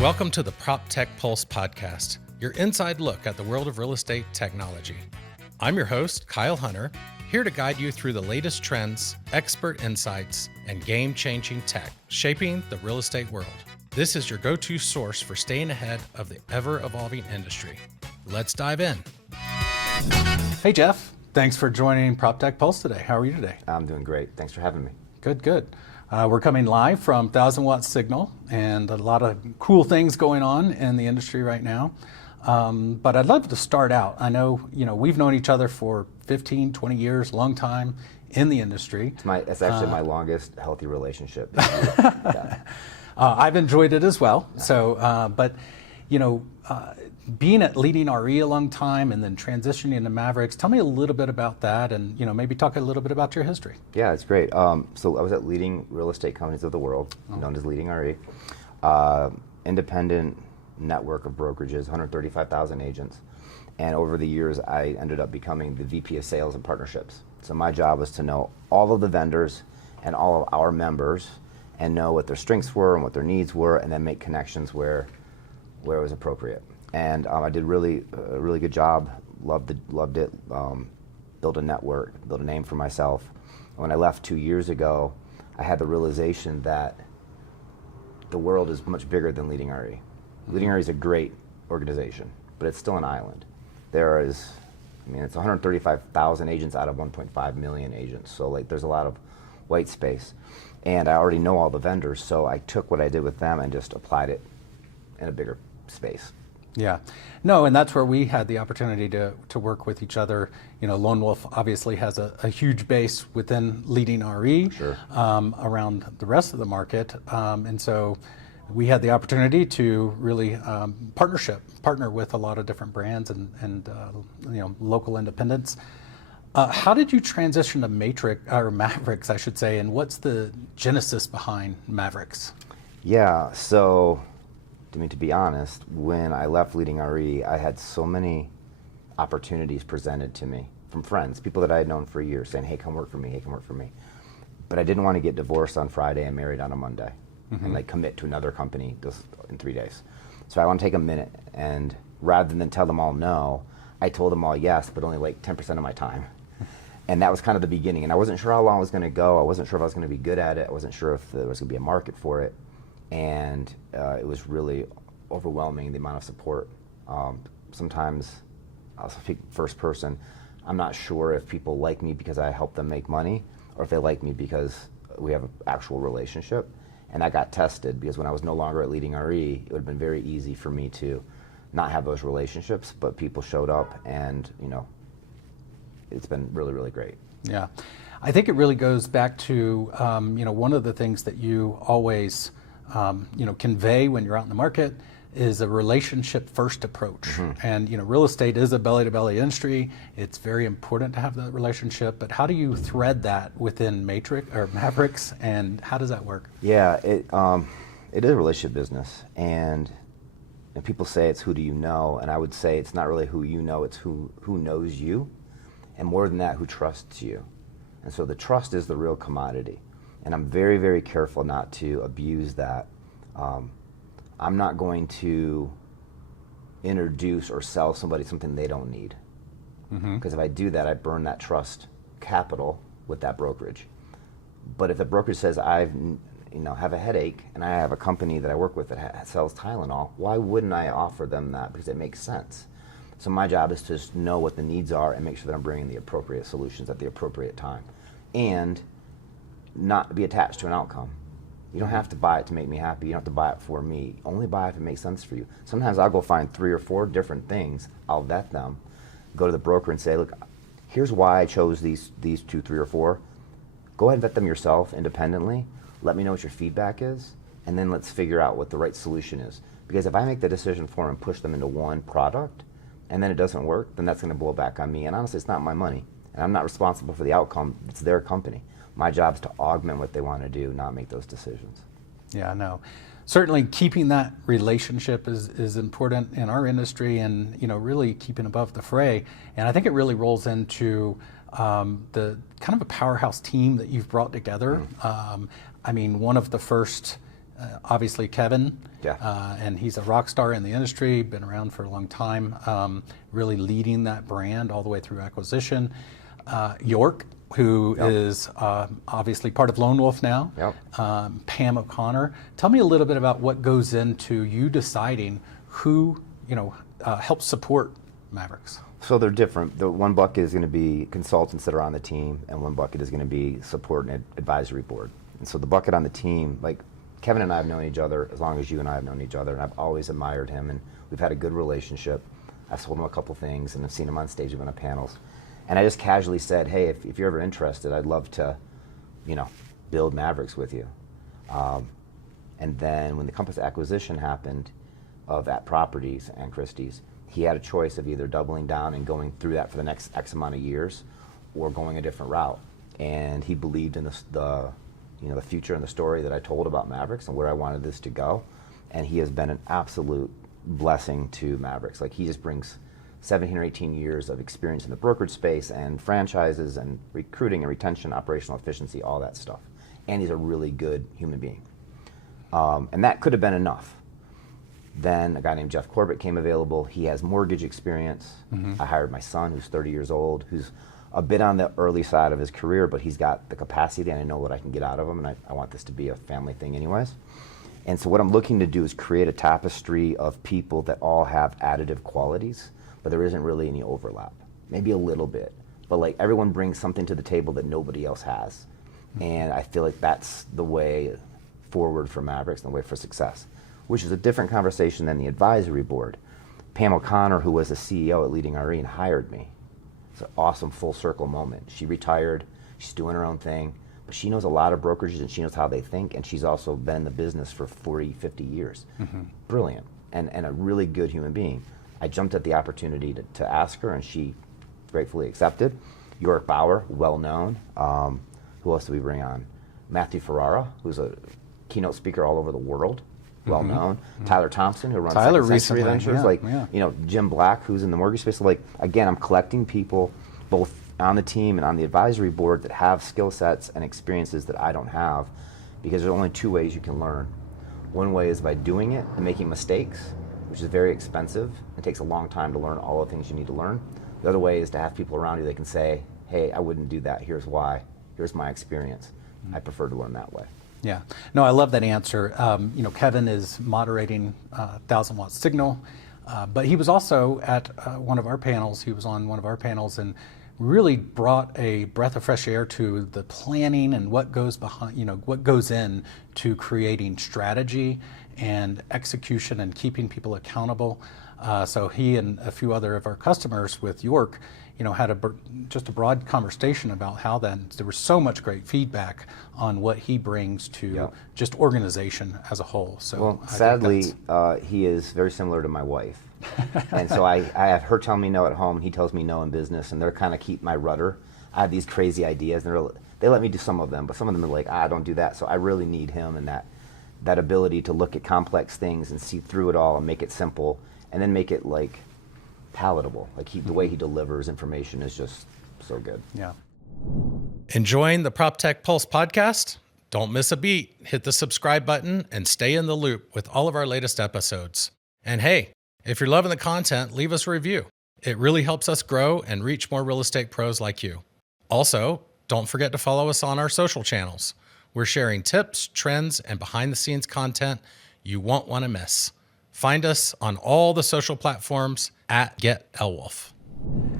Welcome to the PropTech Pulse podcast, your inside look at the world of real estate technology. I'm your host, Kyle Hunter, here to guide you through the latest trends, expert insights, and game-changing tech shaping the real estate world. This is your go-to source for staying ahead of the ever-evolving industry. Let's dive in. Hey, Jeff. Thanks for joining PropTech Pulse today. How are you today? I'm doing great. Thanks for having me. Good. We're coming live from 1000-watt signal, and a lot of cool things going on in the industry right now. But I'd love to start out. I know, we've known each other for 15, 20 years, long time in the industry. It's actually my longest healthy relationship. Yeah. I've enjoyed it as well. Yeah. So, being at leading RE a long time and then transitioning to Maverix, tell me a little bit about that and, maybe talk a little bit about your history. Yeah, it's great. So I was at leading real estate companies of the world, known as Leading RE, independent network of brokerages, 135,000 agents. And over the years, I ended up becoming the VP of Sales and Partnerships. So my job was to know all of the vendors and all of our members and know what their strengths were and what their needs were, and then make connections where it was appropriate. And I did a really good job, loved it, built a network, built a name for myself. When I left 2 years ago, I had the realization that the world is much bigger than Leading RE. Leading RE is a great organization, but it's still an island. It's 135,000 agents out of 1.5 million agents, so there's a lot of white space. And I already know all the vendors, so I took what I did with them and just applied it in a bigger space. Yeah, no, and that's where we had the opportunity to work with each other. Lone Wolf obviously has a huge base within Leading RE. Sure. Around the rest of the market, and so we had the opportunity to really partner with a lot of different brands and local independents. How did you transition to Maverix, I should say, and what's the genesis behind Maverix? Yeah, so to be honest, when I left Leading RE, I had so many opportunities presented to me from friends, people that I had known for years, saying, hey, come work for me, But I didn't want to get divorced on Friday and married on a Monday, and commit to another company just in 3 days. So I want to take a minute, and rather than tell them all no, I told them all yes, but only 10% of my time. And that was kind of the beginning. And I wasn't sure how long I was going to go. I wasn't sure if I was going to be good at it. I wasn't sure if there was going to be a market for it. And it was really overwhelming, the amount of support. Sometimes, I'll speak first person, I'm not sure if people like me because I help them make money or if they like me because we have an actual relationship. And that got tested because when I was no longer at Leading RE, it would have been very easy for me to not have those relationships, but people showed up and, it's been really, really great. Yeah. I think it really goes back to, one of the things that you always convey when you're out in the market is a relationship first approach. And real estate is a belly to belly industry. It's very important to have that relationship, but how do you thread that within Maverix, and how does that work? Yeah, it is a relationship business, and people say it's who do you know, and I would say it's not really who you know, it's who knows you, and more than that, who trusts you. And so the trust is the real commodity. And I'm very, very careful not to abuse that. I'm not going to introduce or sell somebody something they don't need. Because if I do that, I burn that trust capital with that brokerage. But if the brokerage says I have a headache and I have a company that I work with that sells Tylenol, why wouldn't I offer them that? Because it makes sense. So my job is to just know what the needs are and make sure that I'm bringing the appropriate solutions at the appropriate time. And not be attached to an outcome. You don't have to buy it to make me happy. You don't have to buy it for me. Only buy it if it makes sense for you. Sometimes I'll go find 3 or 4 different things. I'll vet them, go to the broker and say, look, here's why I chose these 2, 3, or 4. Go ahead and vet them yourself independently. Let me know what your feedback is, and then let's figure out what the right solution is. Because if I make the decision for them and push them into one product, and then it doesn't work, then that's going to blow back on me. And honestly, it's not my money, and I'm not responsible for the outcome. It's their company. My job is to augment what they want to do, not make those decisions. Yeah, no. Certainly keeping that relationship is important in our industry, and really keeping above the fray. And I think it really rolls into the kind of a powerhouse team that you've brought together. I mean, one of the first obviously Kevin, Yeah. and he's a rock star in the industry, been around for a long time, really leading that brand all the way through acquisition. York, who is obviously part of Lone Wolf now. Pam O'Connor. Tell me a little bit about what goes into you deciding who helps support Maverix. So they're different. The one bucket is going to be consultants that are on the team, and one bucket is going to be support and advisory board. And so the bucket on the team, like Kevin and I have known each other as long as you and I have known each other, and I've always admired him, and we've had a good relationship. I've sold him a couple things, and I've seen him on stage, we've been on panels. And I just casually said, hey, if you're ever interested, I'd love to, build Maverix with you. And then when the Compass acquisition happened of At Properties and Christie's, he had a choice of either doubling down and going through that for the next X amount of years or going a different route. And he believed in the future and the story that I told about Maverix and where I wanted this to go. And he has been an absolute blessing to Maverix. Like, he just brings 17 or 18 years of experience in the brokerage space and franchises and recruiting and retention, operational efficiency, all that stuff. And he's a really good human being. And that could have been enough. Then a guy named Jeff Corbett came available. He has mortgage experience. I hired my son, who's 30 years old, who's a bit on the early side of his career, but he's got the capacity, and I know what I can get out of him, and I want this to be a family thing anyways. And so what I'm looking to do is create a tapestry of people that all have additive qualities, but there isn't really any overlap. Maybe a little bit, but like everyone brings something to the table that nobody else has. And I feel like that's the way forward for Maverix and the way for success, which is a different conversation than the advisory board. Pam O'Connor, who was the CEO at Leading RE and hired me. It's an awesome full circle moment. She retired, she's doing her own thing, but she knows a lot of brokerages and she knows how they think, and she's also been in the business for 40, 50 years. Brilliant, and a really good human being. I jumped at the opportunity to ask her, and she gratefully accepted. York Bauer, well known. Who else do we bring on? Matthew Ferrara, who's a keynote speaker all over the world, well known. Tyler Thompson, who runs Second Century Ventures, Jim Black, who's in the mortgage space. So like, again, I'm collecting people both on the team and on the advisory board that have skill sets and experiences that I don't have, because there's only two ways you can learn. One way is by doing it and making mistakes, which is very expensive. It takes a long time to learn all the things you need to learn. The other way is to have people around you that can say, hey, I wouldn't do that, here's why, here's my experience. I prefer to learn that way. Yeah, no, I love that answer. Kevin is moderating 1,000 watt signal, but he was also at one of our panels. He was on one of our panels and really brought a breath of fresh air to the planning and what goes behind, what goes in to creating strategy and execution and keeping people accountable. So he and a few other of our customers with York, had just a broad conversation about how then there was so much great feedback on what he brings to just organization as a whole. So, well, sadly, he is very similar to my wife. And so I have her tell me no at home, and he tells me no in business, and they're kind of keep my rudder. I have these crazy ideas, and they let me do some of them, but some of them are like, don't do that. So I really need him and that ability to look at complex things and see through it all and make it simple, and then make it like palatable. Like the way he delivers information is just so good. Yeah. Enjoying the PropTech Pulse podcast? Don't miss a beat. Hit the subscribe button and stay in the loop with all of our latest episodes. And hey, if you're loving the content, leave us a review. It really helps us grow and reach more real estate pros like you. Also, don't forget to follow us on our social channels. We're sharing tips, trends, and behind-the-scenes content you won't want to miss. Find us on all the social platforms at GetLWolf.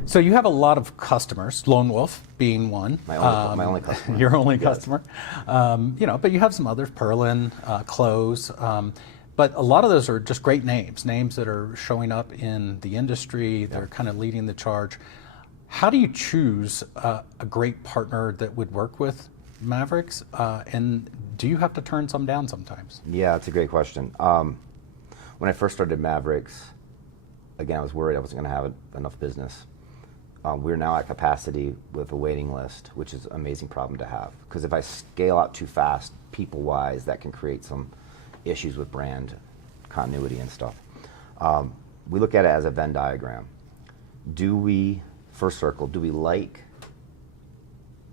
So you have a lot of customers, Lone Wolf being one. My only customer. Your only customer. But you have some others, Perlin, Close. But a lot of those are just great names that are showing up in the industry. They're kind of leading the charge. How do you choose a great partner that would work with Maverix? And do you have to turn some down sometimes? Yeah, that's a great question. When I first started Maverix, again, I was worried I wasn't going to have enough business. We're now at capacity with a waiting list, which is an amazing problem to have. Because if I scale out too fast, people-wise, that can create some issues with brand continuity and stuff. We look at it as a Venn diagram. First circle, do we like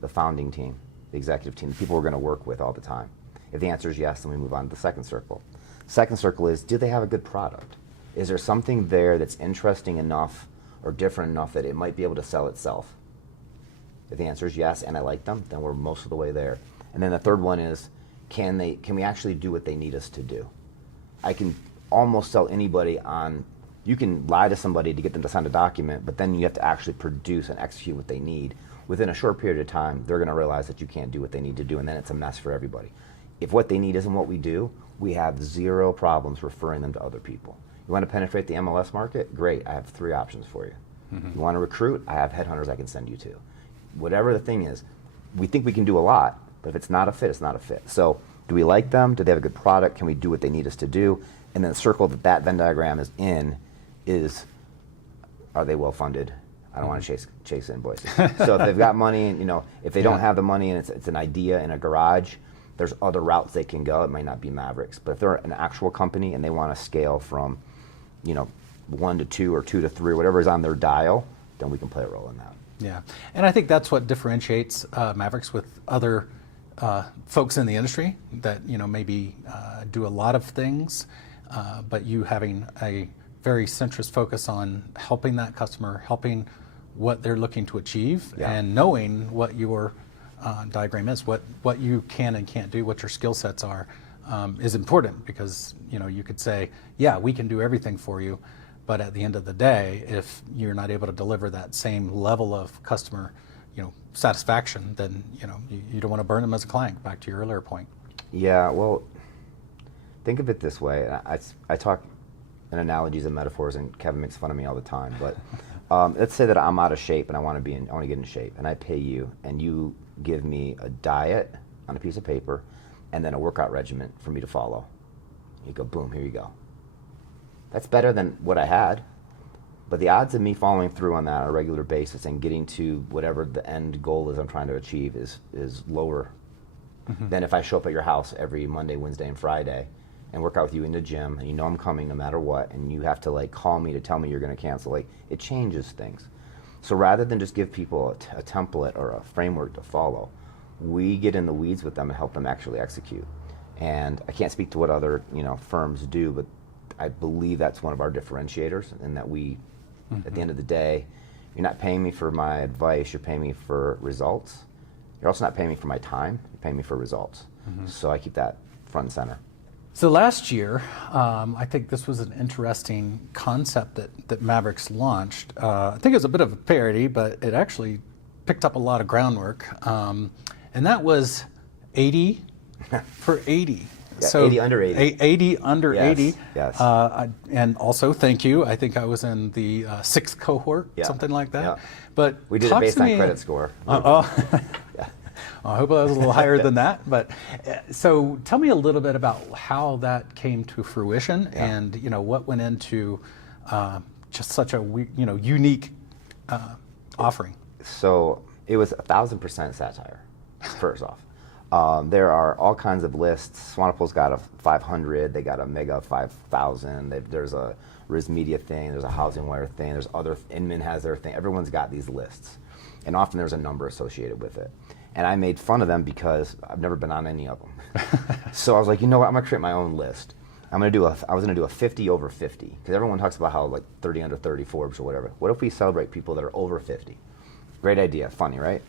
the founding team, the executive team, the people we're going to work with all the time? If the answer is yes, then we move on to the second circle. Second circle is, do they have a good product? Is there something there that's interesting enough or different enough that it might be able to sell itself? If the answer is yes, and I like them, then we're most of the way there. And then the third one is, can we actually do what they need us to do? I can almost sell anybody on, you can lie to somebody to get them to sign a document, but then you have to actually produce and execute what they need. Within a short period of time, they're going to realize that you can't do what they need to do, and then it's a mess for everybody. If what they need isn't what we do, we have zero problems referring them to other people. You want to penetrate the MLS market? Great, I have 3 options for you. You want to recruit? I have headhunters I can send you to. Whatever the thing is, we think we can do a lot, but if it's not a fit, it's not a fit. So do we like them? Do they have a good product? Can we do what they need us to do? And then the circle that Venn diagram is in is, are they well funded? I don't want to chase invoices. So if they've got money, and if they don't have the money and it's an idea in a garage, there's other routes they can go. It might not be Maverix, but if they're an actual company and they want to scale from, 1 to 2 or 2 to 3, whatever is on their dial, then we can play a role in that. Yeah, and I think that's what differentiates Maverix with other folks in the industry that maybe do a lot of things, but you having a very centrist focus on helping that customer, helping what they're looking to achieve, and knowing what your diagram is, what you can and can't do, what your skill sets are, is important, because you could say, yeah, we can do everything for you, but at the end of the day, if you're not able to deliver that same level of customer satisfaction, then you don't want to burn them as a client, back to your earlier point. Yeah, well, think of it this way. I talk in analogies and metaphors, and Kevin makes fun of me all the time, but let's say that I'm out of shape and I want to get in shape, and I pay you, and you give me a diet on a piece of paper and then a workout regimen for me to follow. You go, boom, here you go. That's better than what I had, but the odds of me following through on that on a regular basis and getting to whatever the end goal is I'm trying to achieve is lower than if I show up at your house every Monday, Wednesday, and Friday and work out with you in the gym, and I'm coming no matter what, and you have to call me to tell me you're going to cancel. It changes things. So rather than just give people a template or a framework to follow, we get in the weeds with them and help them actually execute. And I can't speak to what other firms do, but I believe that's one of our differentiators, in that we, at the end of the day, you're not paying me for my advice, you're paying me for results. You're also not paying me for my time, you're paying me for results. So I keep that front and center. So last year, I think this was an interesting concept that Maverix launched. I think it was a bit of a parody, but it actually picked up a lot of groundwork. And that was 80 for 80. Yeah, so 80 under 80. 80 under Yes, 80. yes. And also, thank you. I think I was in the 6th cohort, something like that. Yeah. But We did it based on credit score. Yeah. I hope I was a little higher than that. But so tell me a little bit about how that came to fruition, and what went into just such a unique offering. So it was 1,000% satire, first off. There are all kinds of lists. Swanepoel's got a 500, they got a Mega 5,000, there's a Riz Media thing, there's a Housing Wire thing, there's other, Inman has their thing. Everyone's got these lists. And often there's a number associated with it. And I made fun of them because I've never been on any of them. So I was like, you know what, I'm gonna create my own list. I was gonna do a 50 over 50, because everyone talks about how 30 under 30 Forbes or whatever. What if we celebrate people that are over 50? Great idea, funny, right?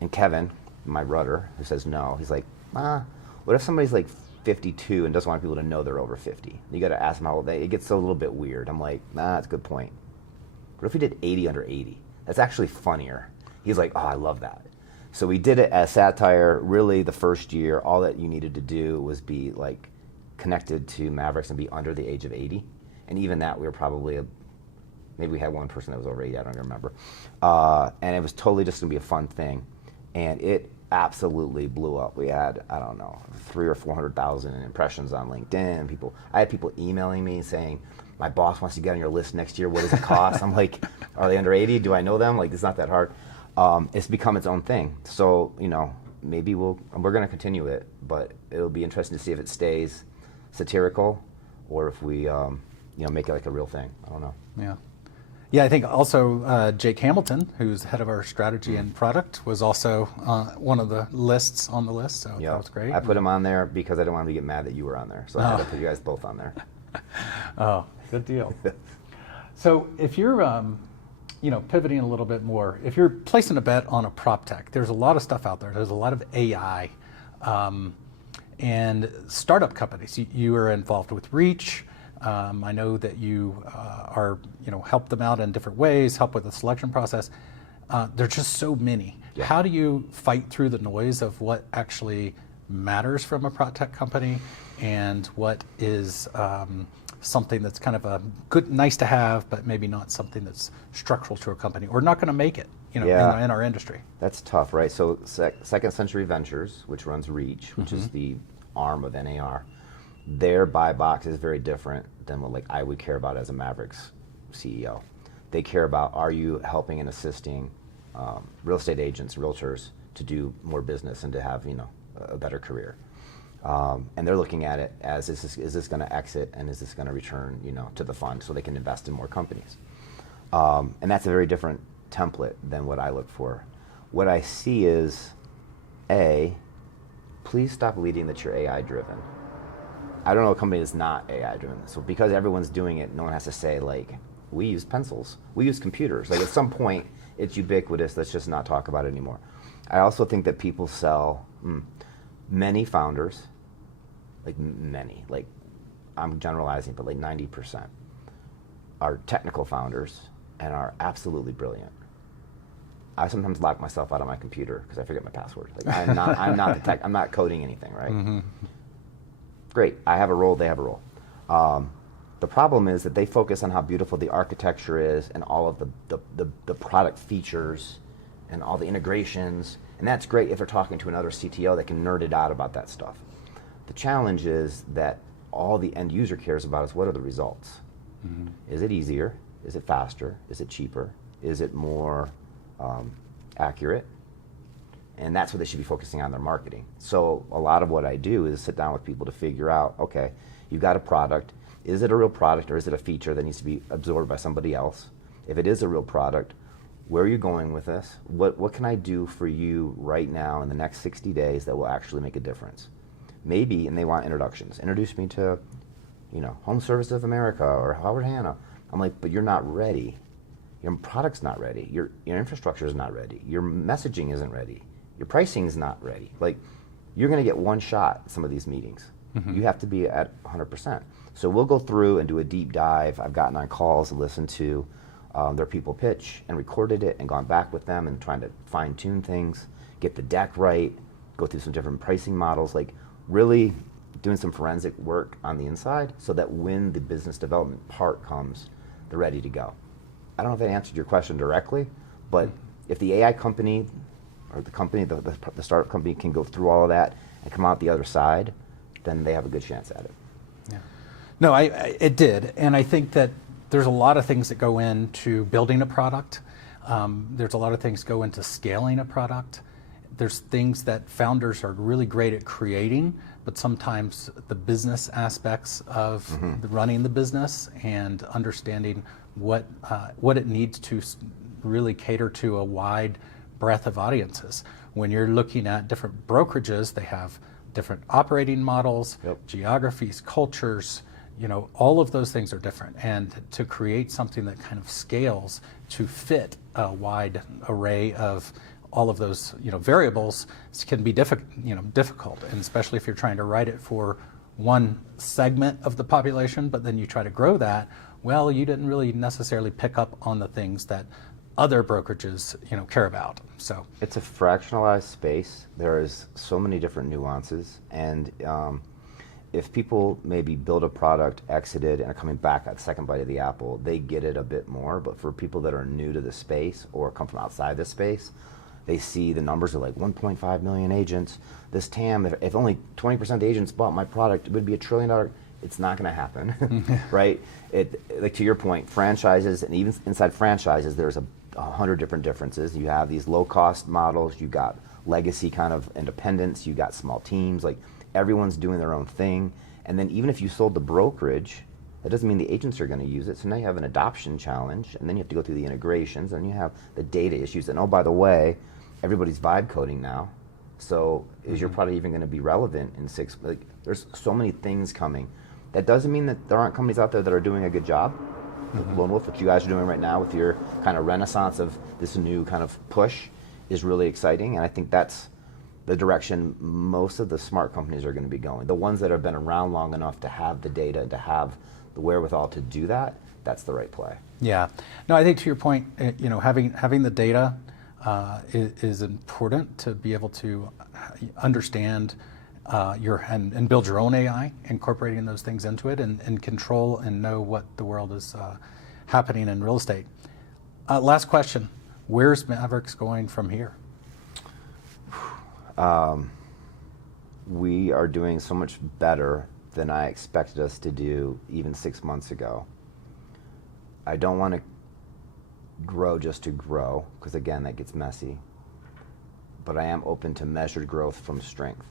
And Kevin, my rudder, who says no, he's like, what if somebody's 52 and doesn't want people to know they're over 50? You gotta ask them how old it gets a little bit weird. I'm like, that's a good point. What if we did 80 under 80? That's actually funnier. He's like, oh, I love that. So we did it as satire. Really, the first year, all that you needed to do was be connected to Maverix and be under the age of 80. And even that, we were probably maybe we had one person that was over 80, I don't remember. And it was totally just gonna be a fun thing. And it absolutely blew up. We had, I don't know, 300,000 or 400,000 impressions on LinkedIn. I had people emailing me saying, my boss wants to get on your list next year, what does it cost? I'm like, are they under 80? Do I know them? It's not that hard. It's become its own thing. So, maybe we're gonna continue it, but it'll be interesting to see if it stays satirical or if we, make it a real thing. I don't know. Yeah. Yeah, I think also Jake Hamilton, who's head of our strategy and product, was also one of the lists on the list. So that was great. I put him on there because I didn't want him to get mad that you were on there. So I had to put you guys both on there. Oh, good deal. So if you're, pivoting a little bit more, if you're placing a bet on a PropTech, there's a lot of stuff out there. There's a lot of AI and startup companies. You are involved with Reach. I know that you are, help them out in different ways, help with the selection process. There's just so many. Yeah. How do you fight through the noise of what actually matters from a PropTech company and what is something that's kind of a good, nice to have, but maybe not something that's structural to a company or not going to make it, in our industry? That's tough, right? So Second Century Ventures, which runs Reach, which is the arm of NAR, their buy box is very different than what I would care about as a Maverix CEO. They care about, are you helping and assisting real estate agents, realtors to do more business and to have a better career. And they're looking at it as, is this going to exit and is this going to return to the fund so they can invest in more companies. And that's a very different template than what I look for. What I see is, please stop leading that you're AI driven. I don't know a company that's not AI driven. So because everyone's doing it, no one has to say we use pencils, we use computers. At some point it's ubiquitous, let's just not talk about it anymore. I also think that people sell, many founders, I'm generalizing, but 90% are technical founders and are absolutely brilliant. I sometimes lock myself out of my computer because I forget my password. I'm not the tech, I'm not coding anything, right? Mm-hmm. Great, I have a role, they have a role. The problem is that they focus on how beautiful the architecture is and all of the product features and all the integrations, and that's great if they're talking to another CTO that can nerd it out about that stuff. The challenge is that all the end user cares about is what are the results? Mm-hmm. Is it easier? Is it faster? Is it cheaper? Is it more accurate? And that's what they should be focusing on in their marketing. So a lot of what I do is sit down with people to figure out, okay, you've got a product. Is it a real product or is it a feature that needs to be absorbed by somebody else? If it is a real product, where are you going with this? What can I do for you right now in the next 60 days that will actually make a difference? Maybe, and they want introductions. Introduce me to, Home Service of America or Howard Hanna. I'm like, but you're not ready. Your product's not ready. Your infrastructure is not ready. Your messaging isn't ready. Your pricing is not ready. You're going to get one shot at some of these meetings. Mm-hmm. You have to be at 100%. So we'll go through and do a deep dive. I've gotten on calls and listened to their people pitch and recorded it and gone back with them and trying to fine tune things, get the deck right, go through some different pricing models, really doing some forensic work on the inside so that when the business development part comes, they're ready to go. I don't know if that answered your question directly, but if the AI company or the company, the startup company can go through all of that and come out the other side, then they have a good chance at it. Yeah. No, it did. And I think that there's a lot of things that go into building a product. There's a lot of things go into scaling a product. There's things that founders are really great at creating, but sometimes the business aspects of running the business and understanding what it needs to really cater to a wide breadth of audiences. When you're looking at different brokerages, they have different operating models, geographies, cultures, all of those things are different. And to create something that kind of scales to fit a wide array of all of those variables can be difficult, and especially if you're trying to write it for one segment of the population, but then you try to grow that, well, you didn't really necessarily pick up on the things that other brokerages care about. So it's a fractionalized space. There is so many different nuances, and if people maybe build a product, exited, and are coming back at the second bite of the apple, they get it a bit more. But for people that are new to the space or come from outside the space, they see the numbers are 1.5 million agents. This TAM, if only 20% of the agents bought my product, it would be $1 trillion. It's not going to happen, right? To your point, franchises, and even inside franchises, there's 100 different differences. You have these low-cost models. You got legacy kind of independence. You got small teams. Everyone's doing their own thing. And then even if you sold the brokerage That doesn't mean the agents are going to use it. So now you have an adoption challenge, and then you have to go through the integrations, and you have the data issues. And oh, by the way, everybody's vibe coding now. So is your product even going to be relevant in 6? Like, there's so many things coming. That doesn't mean that there aren't companies out there that are doing a good job. Lone Wolf, what you guys are doing right now with your kind of renaissance of this new kind of push is really exciting. And I think that's the direction most of the smart companies are going to be going. The ones that have been around long enough to have the data, to have the wherewithal to do that, that's the right play. Yeah. No, I think to your point, having the data is important to be able to understand and build your own AI, incorporating those things into it, and control and know what the world is happening in real estate. Last question: where's Maverix going from here? We are doing so much better than I expected us to do even 6 months ago. I don't want to grow just to grow, because again, that gets messy. But I am open to measured growth from strength.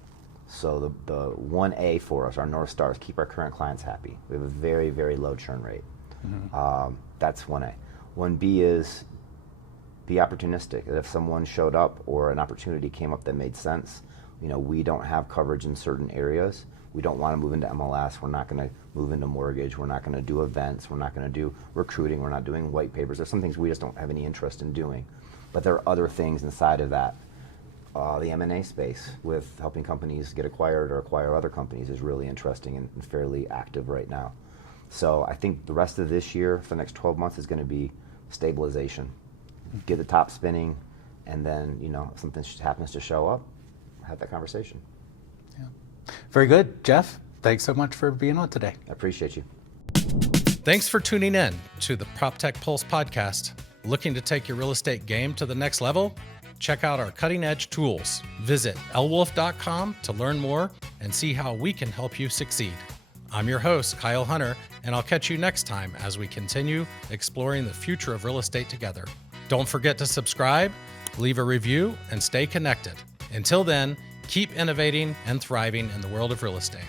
So the 1A for us, our North Star, is keep our current clients happy. We have a very, very low churn rate. That's 1A. 1B is be opportunistic. If someone showed up or an opportunity came up that made sense, we don't have coverage in certain areas. We don't want to move into MLS. We're not going to move into mortgage. We're not going to do events. We're not going to do recruiting. We're not doing white papers. There's some things we just don't have any interest in doing. But there are other things inside of that. The M&A space with helping companies get acquired or acquire other companies is really interesting and fairly active right now. So I think the rest of this year, for the next 12 months, is going to be stabilization. Get the top spinning, and then, if something happens to show up, have that conversation. Yeah. Very good. Jeff, thanks so much for being on today. I appreciate you. Thanks for tuning in to the PropTech Pulse podcast. Looking to take your real estate game to the next level? Check out our cutting-edge tools. Visit lwolf.com to learn more and see how we can help you succeed. I'm your host, Kyle Hunter, and I'll catch you next time as we continue exploring the future of real estate together. Don't forget to subscribe, leave a review, and stay connected. Until then, keep innovating and thriving in the world of real estate.